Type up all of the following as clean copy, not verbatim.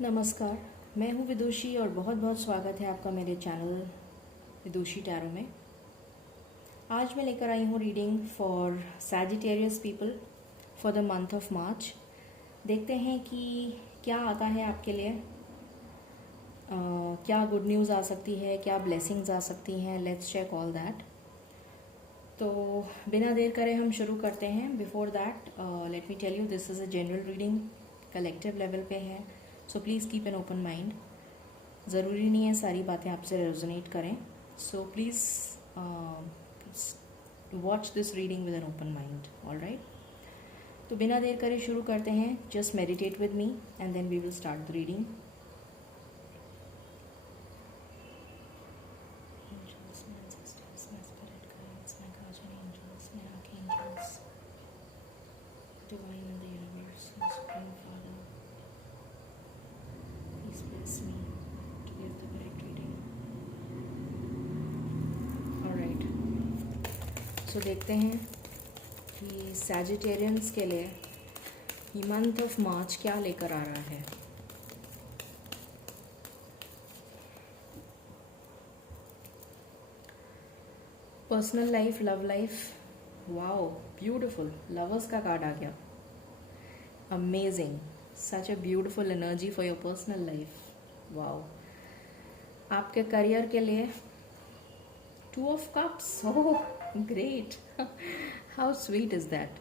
नमस्कार। मैं हूँ विदुषी और बहुत बहुत स्वागत है आपका मेरे चैनल विदुषी टैरो में। आज मैं लेकर आई हूँ reading for Sagittarius people for the month of मार्च। देखते हैं कि क्या आता है आपके लिए। क्या गुड न्यूज़ आ सकती है, क्या ब्लेसिंग्स आ सकती हैं। Let's check all that. तो बिना देर करे हम शुरू करते हैं। Before that let me tell you this is a general reading, collective level पे है, so please keep an open mind. ज़रूरी नहीं है सारी बातें आपसे रेजोनेट करें, so please watch this reading with an open mind. All right, तो बिना देर करे शुरू करते हैं। Just meditate with me and then we will start the reading. Divine in the universe, my Supreme Father, please bless me to give the correct reading. Alright, so देखते हैं कि सैजिटेरियंस के लिए ये मंथ ऑफ मार्च क्या लेकर आ रहा है। Personal life, love life, wow beautiful, lovers का कार्ड आ गया। Amazing, such a beautiful energy for your personal life. Wow, आपके करियर के लिए two of cups, oh great, how sweet is that.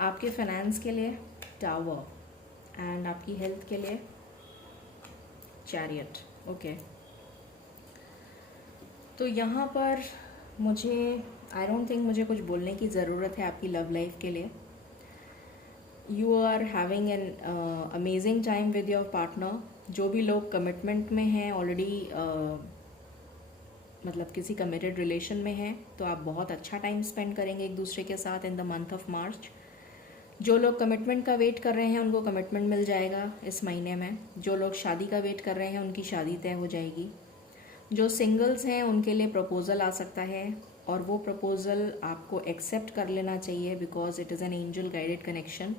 आपके फाइनेंस के लिए टावर एंड आपकी health के लिए चैरियट। ओके, तो यहाँ पर मुझे आई डोंट थिंक मुझे कुछ बोलने की ज़रूरत है आपकी लव लाइफ के लिए। You are having an amazing time with your partner. जो भी लोग कमिटमेंट में हैं ऑलरेडी, मतलब किसी कमिटेड रिलेशन में हैं, तो आप बहुत अच्छा टाइम स्पेंड करेंगे एक दूसरे के साथ इन द मंथ ऑफ मार्च। जो लोग कमिटमेंट का वेट कर रहे हैं उनको कमिटमेंट मिल जाएगा इस महीने में। जो लोग शादी का वेट कर रहे हैं उनकी शादी तय हो जाएगी। जो सिंगल्स हैं उनके लिए प्रपोज़ल आ सकता है और वो प्रपोज़ल आपको एक्सेप्ट कर लेना चाहिए because it is an angel guided connection.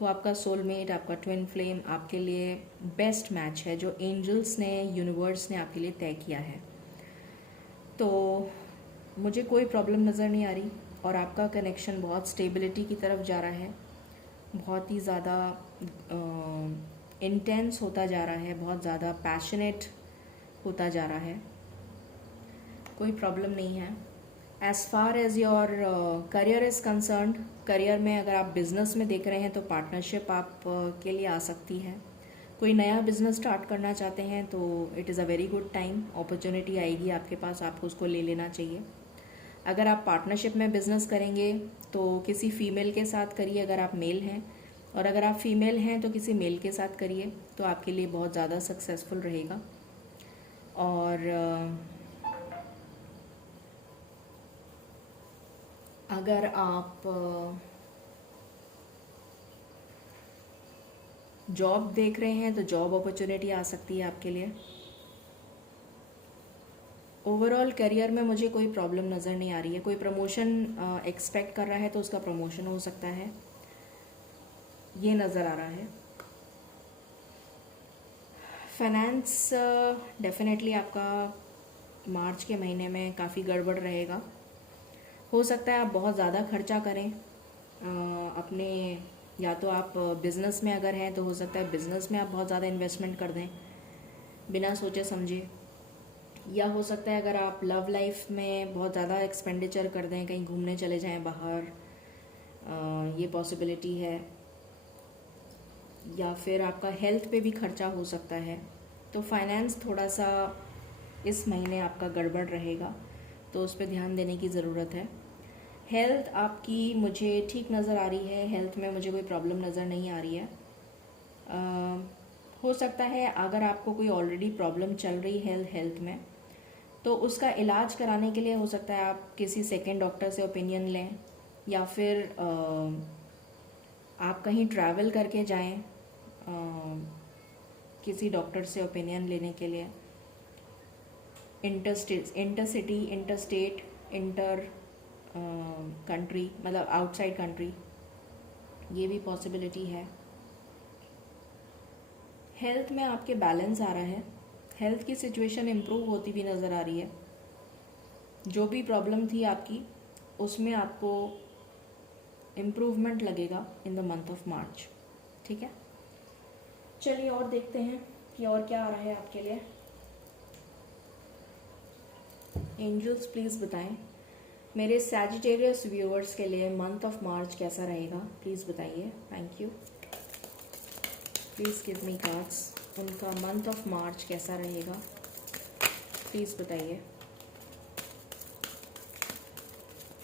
वो आपका सोलमेट, आपका ट्विन फ्लेम आपके लिए बेस्ट मैच है जो एंजल्स ने, यूनिवर्स ने आपके लिए तय किया है। तो मुझे कोई प्रॉब्लम नज़र नहीं आ रही और आपका कनेक्शन बहुत स्टेबिलिटी की तरफ जा रहा है, बहुत ही ज़्यादा इंटेंस होता जा रहा है, बहुत ज़्यादा पैशनेट होता जा रहा है। कोई प्रॉब्लम नहीं है। As far as your career is concerned, career में अगर आप बिज़नेस में देख रहे हैं तो पार्टनरशिप आप के लिए आ सकती है। कोई नया बिज़नेस स्टार्ट करना चाहते हैं तो it is a very good time, opportunity आएगी आपके पास, आपको उसको ले लेना चाहिए। अगर आप पार्टनरशिप में बिज़नेस करेंगे तो किसी फीमेल के साथ करिए अगर आप मेल हैं, और अगर आप फीमेल हैं तो किसी मेल के साथ करिए, तो आपके लिए बहुत ज़्यादा सक्सेसफुल रहेगा। और अगर आप जॉब देख रहे हैं तो जॉब अपॉर्चुनिटी आ सकती है आपके लिए। ओवरऑल करियर में मुझे कोई प्रॉब्लम नज़र नहीं आ रही है। कोई प्रमोशन एक्सपेक्ट कर रहा है तो उसका प्रमोशन हो सकता है, ये नज़र आ रहा है। फाइनेंस डेफिनेटली आपका मार्च के महीने में काफ़ी गड़बड़ रहेगा। हो सकता है आप बहुत ज़्यादा खर्चा करें अपने, या तो आप बिज़नेस में अगर हैं तो हो सकता है बिज़नेस में आप बहुत ज़्यादा इन्वेस्टमेंट कर दें बिना सोचे समझे, या हो सकता है अगर आप लव लाइफ में बहुत ज़्यादा एक्सपेंडिचर कर दें, कहीं घूमने चले जाएं बाहर, ये पॉसिबिलिटी है। या फिर आपका हेल्थ पे भी खर्चा हो सकता है। तो फाइनेंस थोड़ा सा इस महीने आपका गड़बड़ रहेगा, तो उस पर ध्यान देने की ज़रूरत है। हेल्थ आपकी मुझे ठीक नज़र आ रही है, हेल्थ में मुझे कोई प्रॉब्लम नज़र नहीं आ रही है। हो सकता है अगर आपको कोई ऑलरेडी प्रॉब्लम चल रही है हेल्थ में तो उसका इलाज कराने के लिए हो सकता है आप किसी सेकेंड डॉक्टर से ओपिनियन लें, या फिर आप कहीं ट्रैवल करके जाएं किसी डॉक्टर से ओपिनियन लेने के लिए। इंटरसिटी, इंटरस्टेट, इंटर कंट्री, मतलब आउटसाइड कंट्री, ये भी पॉसिबिलिटी है। हेल्थ में आपके बैलेंस आ रहा है, हेल्थ की सिचुएशन इम्प्रूव होती हुई नज़र आ रही है। जो भी प्रॉब्लम थी आपकी उसमें आपको इम्प्रूवमेंट लगेगा इन द मंथ ऑफ मार्च। ठीक है, चलिए और देखते हैं कि और क्या आ रहा है आपके लिए। एंजल्स प्लीज़ बताएं मेरे सैजिटेरियस व्यूअर्स के लिए मंथ ऑफ मार्च कैसा रहेगा, प्लीज़ बताइए। Thank you. Please give me cards, उनका मंथ ऑफ मार्च कैसा रहेगा प्लीज़ बताइए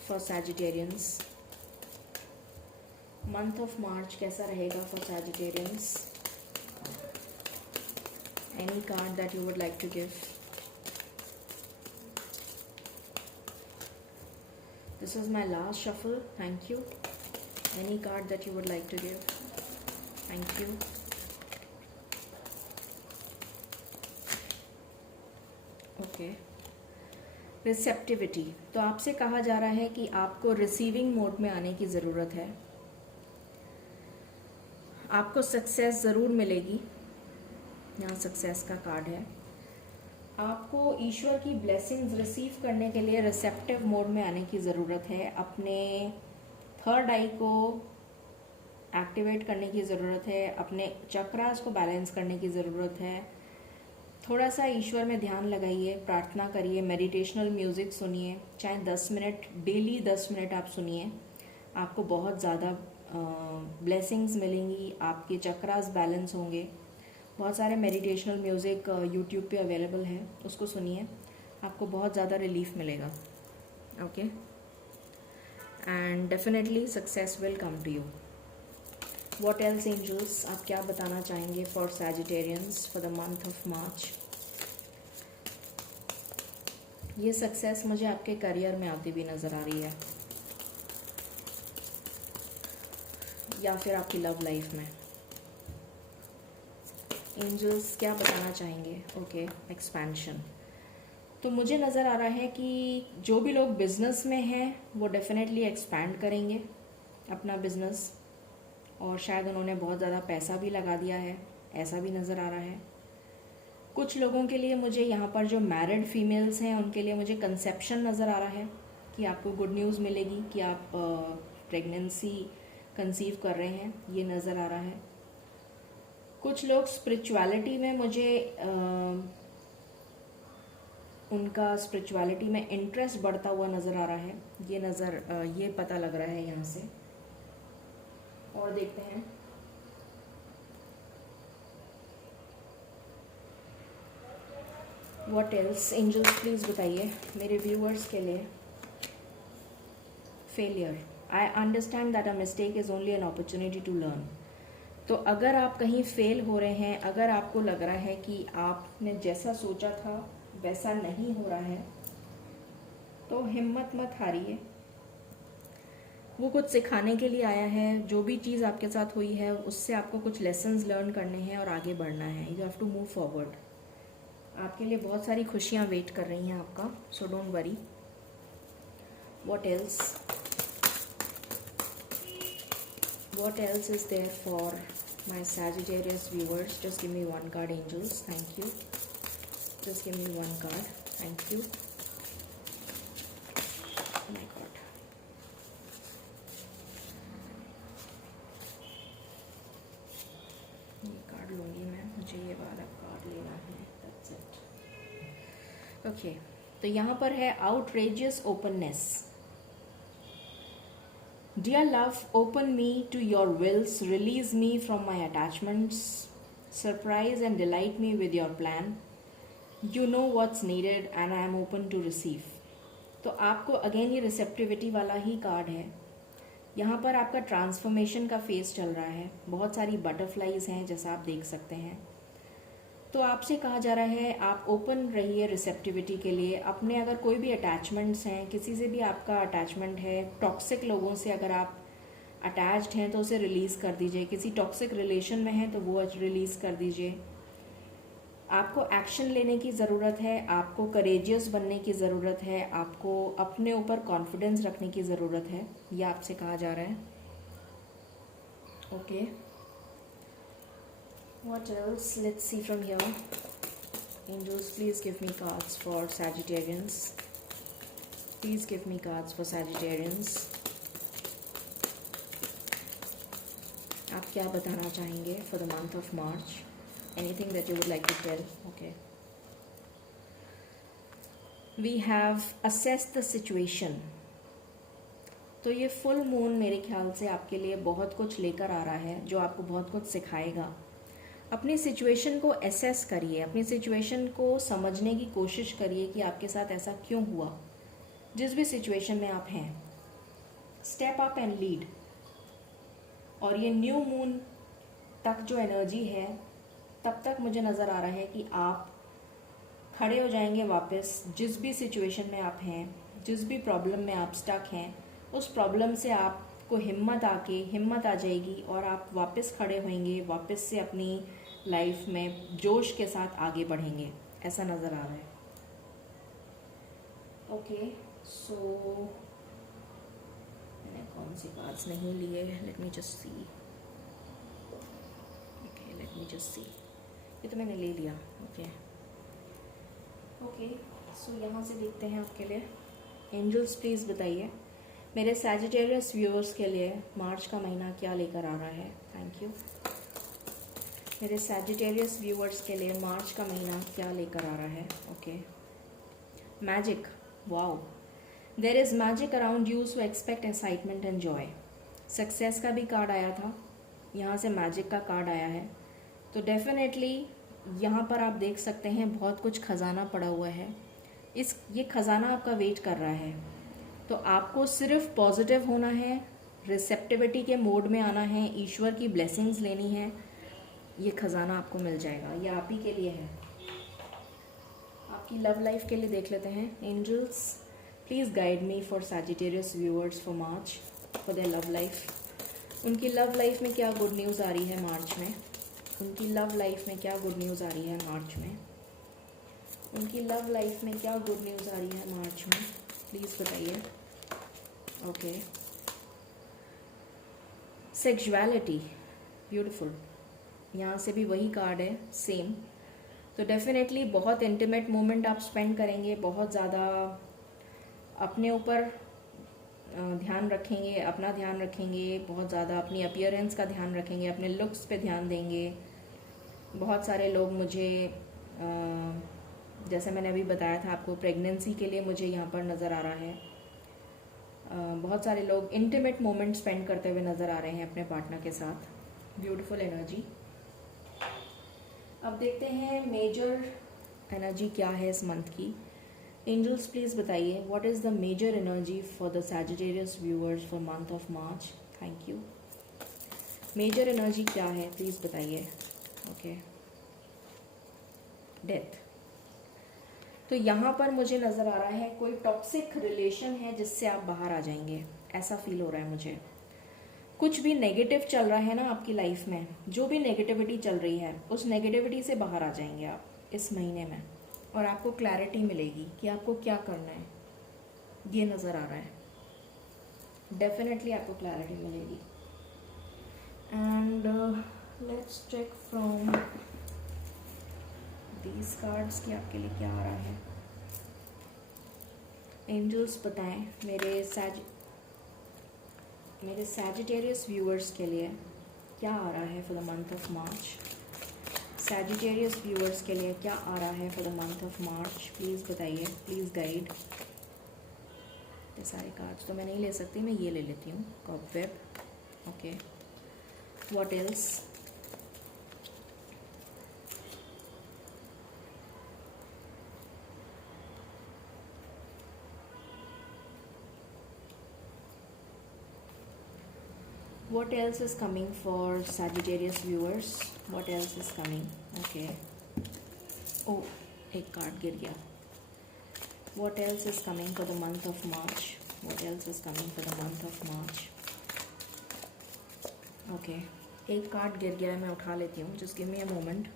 for Sagittarians. Month of March कैसा रहेगा for Sagittarians. Any card that you would like to give. This is my last shuffle. Thank you. Any card that you would like to give. Thank you. Okay. Receptivity, तो आपसे कहा जा रहा है कि आपको रिसीविंग मोड में आने की ज़रूरत है। आपको सक्सेस ज़रूर मिलेगी, यहाँ सक्सेस का कार्ड है। आपको ईश्वर की ब्लेसिंग्स रिसीव करने के लिए रिसेप्टिव मोड में आने की ज़रूरत है। अपने थर्ड आई को एक्टिवेट करने की ज़रूरत है, अपने चक्रास को बैलेंस करने की ज़रूरत है। थोड़ा सा ईश्वर में ध्यान लगाइए, प्रार्थना करिए, मेडिटेशनल म्यूज़िक सुनिए, चाहे 10 मिनट, डेली 10 मिनट आप सुनिए। आपको बहुत ज़्यादा ब्लेसिंग्स मिलेंगी, आपके चक्रास बैलेंस होंगे। बहुत सारे मेडिटेशनल म्यूज़िक यूट्यूब पे अवेलेबल है, उसको सुनिए, आपको बहुत ज़्यादा रिलीफ मिलेगा। Okay, and definitely success will come to you. What else angels, आप क्या बताना चाहेंगे for Sagittarians for the month of March. ये सक्सेस मुझे आपके करियर में आती हुई नज़र आ रही है, या फिर आपकी लव लाइफ में। एंजल्स क्या बताना चाहेंगे। ओके, एक्सपेंशन, तो मुझे नज़र आ रहा है कि जो भी लोग बिज़नेस में हैं वो डेफिनेटली एक्सपैंड करेंगे अपना बिज़नेस, और शायद उन्होंने बहुत ज़्यादा पैसा भी लगा दिया है, ऐसा भी नज़र आ रहा है। कुछ लोगों के लिए मुझे यहाँ पर जो मैरिड फीमेल्स हैं उनके लिए मुझे कंसेप्शन नज़र आ रहा है कि आपको गुड न्यूज़ मिलेगी कि आप प्रेगनेंसी कंसीव कर रहे हैं, ये नज़र आ रहा है। कुछ लोग स्पिरिचुअलिटी में मुझे उनका स्पिरिचुअलिटी में इंटरेस्ट बढ़ता हुआ नज़र आ रहा है, ये पता लग रहा है यहाँ से। और देखते हैं व्हाट एल्स एंजल्स प्लीज़ बताइए मेरे व्यूअर्स के लिए। Failure, I understand that a mistake is only an opportunity to learn. तो अगर आप कहीं फेल हो रहे हैं, अगर आपको लग रहा है कि आपने जैसा सोचा था वैसा नहीं हो रहा है, तो हिम्मत मत हारिए। वो कुछ सिखाने के लिए आया है। जो भी चीज़ आपके साथ हुई है उससे आपको कुछ लेसन्स लर्न करने हैं और आगे बढ़ना है। You have to move forward. आपके लिए बहुत सारी खुशियाँ वेट कर रही हैं आपका, so don't worry. What else, what else is there for my Sagittarius viewers? Just give me one card, angels. Thank you. Just give me one card. Thank you. Oh my God. ये card लूँगी मैं, मुझे ये वाला card लेना है। That's it. Okay. तो यहाँ पर है outrageous openness. Dear love, open me to your wills, release me from my attachments, surprise and delight me with your plan. You know what's needed and I am open to receive. तो आपको again ये receptivity वाला ही card है। यहाँ पर आपका transformation का phase चल रहा है, बहुत सारी बटरफ्लाइज हैं जैसा आप देख सकते हैं। तो आपसे कहा जा रहा है आप ओपन रहिए रिसेप्टिविटी के लिए। अपने अगर कोई भी अटैचमेंट्स हैं, किसी से भी आपका अटैचमेंट है, टॉक्सिक लोगों से अगर आप अटैच्ड हैं तो उसे रिलीज़ कर दीजिए। किसी टॉक्सिक रिलेशन में हैं तो वो रिलीज़ कर दीजिए। आपको एक्शन लेने की ज़रूरत है, आपको करेजियस बनने की ज़रूरत है, आपको अपने ऊपर कॉन्फिडेंस रखने की ज़रूरत है, यह आपसे कहा जा रहा है। Okay, What else? Let's see from here. Angels, please give me cards for Sagittarians. Please give me cards for Sagittarians. आप क्या बताना चाहेंगे for the month of March? Anything that you would like to tell? Okay. We have assessed the situation. तो ये full moon मेरे ख्याल से आपके लिए बहुत कुछ लेकर आ रहा है, जो आपको बहुत कुछ सिखाएगा. अपनी सिचुएशन को एसेस करिए, अपनी सिचुएशन को समझने की कोशिश करिए कि आपके साथ ऐसा क्यों हुआ. जिस भी सिचुएशन में आप हैं, स्टेप अप एंड लीड. और ये न्यू मून तक जो एनर्जी है, तब तक मुझे नज़र आ रहा है कि आप खड़े हो जाएंगे वापस. जिस भी सिचुएशन में आप हैं, जिस भी प्रॉब्लम में आप स्टक हैं, उस प्रॉब्लम से आपको हिम्मत आ जाएगी और आप वापस खड़े होंगे, वापस से अपनी लाइफ में जोश के साथ आगे बढ़ेंगे. ऐसा नज़र आ रहा है. ओके, सो मैंने कौन सी कार्ड्स नहीं लिए? Let me just see. Okay, let me just see. ये तो मैंने ले लिया. ओके, सो यहाँ से देखते हैं आपके लिए. एंजल्स प्लीज़ बताइए मेरे सैजिटेरियस व्यूअर्स के लिए मार्च का महीना क्या लेकर आ रहा है. Thank you. मेरे सैजिटेरियस व्यूअर्स के लिए मार्च का महीना क्या लेकर आ रहा है. Okay, magic. Wow, there is magic around you, so expect excitement and joy. Success का भी कार्ड आया था, यहाँ से मैजिक का कार्ड आया है. तो डेफिनेटली यहाँ पर आप देख सकते हैं बहुत कुछ खजाना पड़ा हुआ है. ये खजाना आपका वेट कर रहा है. तो आपको सिर्फ पॉजिटिव होना है, रिसेप्टिविटी के मोड में आना है, ईश्वर की ब्लेसिंग्स लेनी है. ये खजाना आपको मिल जाएगा. ये आप ही के लिए है. आपकी लव लाइफ के लिए देख लेते हैं. Angels please guide me for Sagittarius viewers for March, for their love life. उनकी लव लाइफ में क्या गुड न्यूज़ आ रही है मार्च में? उनकी लव लाइफ में क्या गुड न्यूज़ आ रही है मार्च में? उनकी लव लाइफ में क्या गुड न्यूज़ आ रही है मार्च में? प्लीज़ बताइए. Okay, sexuality, beautiful. यहाँ से भी वही कार्ड है, सेम. तो डेफिनेटली बहुत इंटीमेट मोमेंट आप स्पेंड करेंगे, बहुत ज़्यादा अपने ऊपर ध्यान रखेंगे, अपना ध्यान रखेंगे, बहुत ज़्यादा अपनी अपीयरेंस का ध्यान रखेंगे, अपने लुक्स पे ध्यान देंगे. बहुत सारे लोग मुझे जैसे मैंने अभी बताया था आपको, प्रेगनेंसी के लिए मुझे यहाँ पर नज़र आ रहा है. बहुत सारे लोग इंटीमेट मोमेंट स्पेंड करते हुए नज़र आ रहे हैं अपने पार्टनर के साथ. Beautiful energy. अब देखते हैं मेजर एनर्जी क्या है इस मंथ की. एंजल्स प्लीज़ बताइए what is the major energy for the Sagittarius viewers for month of March. Thank you. Major energy क्या है प्लीज़ बताइए. Okay, death. तो यहाँ पर मुझे नज़र आ रहा है कोई टॉक्सिक रिलेशन है जिससे आप बाहर आ जाएंगे, ऐसा फील हो रहा है मुझे. कुछ भी नेगेटिव चल रहा है ना आपकी लाइफ में, जो भी नेगेटिविटी चल रही है, उस नेगेटिविटी से बाहर आ जाएंगे आप इस महीने में. और आपको क्लैरिटी मिलेगी कि आपको क्या करना है. ये नज़र आ रहा है. डेफिनेटली आपको क्लैरिटी मिलेगी. And let's check from these cards कि आपके लिए क्या आ रहा है. एंजल्स बताएं मेरे सैजिटेरियस व्यूअर्स के लिए क्या आ रहा है for the month of March. Sagittarius viewers के लिए क्या आ रहा है for the month of March. Please बताइए, प्लीज़ गाइड. ये सारे कार्ड्स तो मैं नहीं ले सकती, मैं ये ले लेती हूँ, cobweb. Okay, what else. What else is coming for Sagittarius viewers? What else is coming? Okay. Oh, एक कार्ड गिर गया. What else is coming for the month of March? What else is coming for the month of March? Okay. एक card गिर गया है, मैं उठा लेती हूँ. Just give me a moment.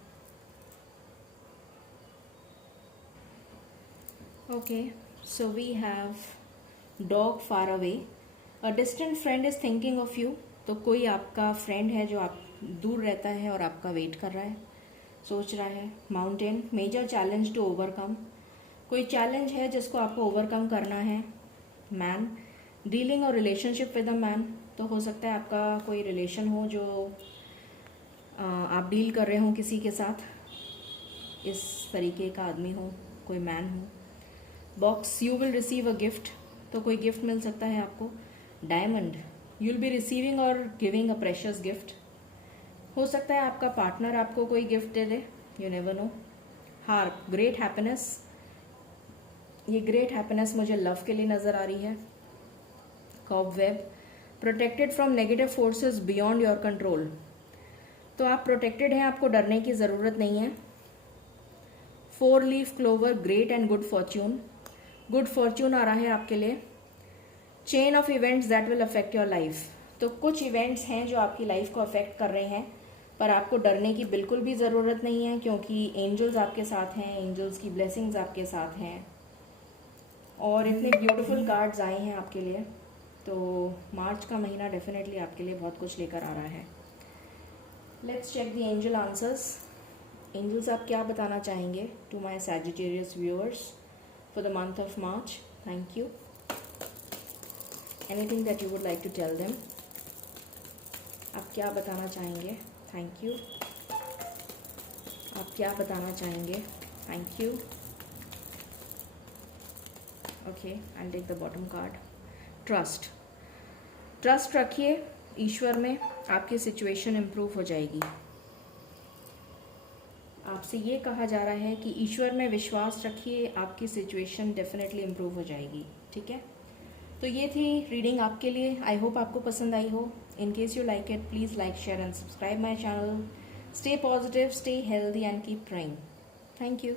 Okay. So we have dog far away. A distant friend is thinking of you. तो कोई आपका फ्रेंड है जो दूर रहता है और आपका वेट कर रहा है, सोच रहा है। Mountain, major challenge to overcome, कोई चैलेंज है जिसको आपको ओवरकम करना है। मैन, डीलिंग और रिलेशनशिप विद अ मैन, तो हो सकता है आपका कोई रिलेशन हो जो आप डील कर रहे हो किसी के साथ, इस तरीके का आदमी हो, कोई मैन हो। Box, you will receive a gift, तो कोई गिफ्ट मिल सकता है आपको। Diamond, you will be receiving और गिविंग अ प्रेशियस गिफ्ट, हो सकता है आपका पार्टनर आपको कोई gift they they, you never know. Harp, great happiness, ये ग्रेट हैप्पीनेस मुझे लव के लिए नज़र आ रही है। Cobweb, protected from negative forces beyond your control, तो आप प्रोटेक्टेड हैं, आपको डरने की ज़रूरत नहीं है। 4 leaf clover, great and good fortune, good fortune आ रहा है आपके लिए। Chain of events that will affect your life, तो कुछ इवेंट्स हैं जो आपकी लाइफ को अफेक्ट कर रहे हैं, पर आपको डरने की बिल्कुल भी ज़रूरत नहीं है, क्योंकि एंजल्स आपके साथ हैं, एंजल्स की ब्लेसिंग्स आपके साथ हैं, और इतने ब्यूटीफुल कार्ड्स आए हैं आपके लिए। तो मार्च का महीना डेफिनेटली आपके लिए बहुत कुछ लेकर आ रहा है। Let's check the angel answers. Angels आप क्या बताना चाहेंगे to my Sagittarius viewers for the month of March? Thank you. Anything that you would like to tell them, आप क्या बताना चाहेंगे? Thank you. आप क्या बताना चाहेंगे? Thank you. Okay, I will take the bottom card. Trust, trust रखिए ईश्वर में, आपकी सिचुएशन इम्प्रूव हो जाएगी। आपसे ये कहा जा रहा है कि ईश्वर में विश्वास रखिए, आपकी सिचुएशन डेफिनेटली इम्प्रूव हो जाएगी। ठीक है, तो ये थी रीडिंग आपके लिए। आई होप आपको पसंद आई हो। In case you like it, please like, share and subscribe my channel. Stay positive, stay healthy and keep praying. Thank you.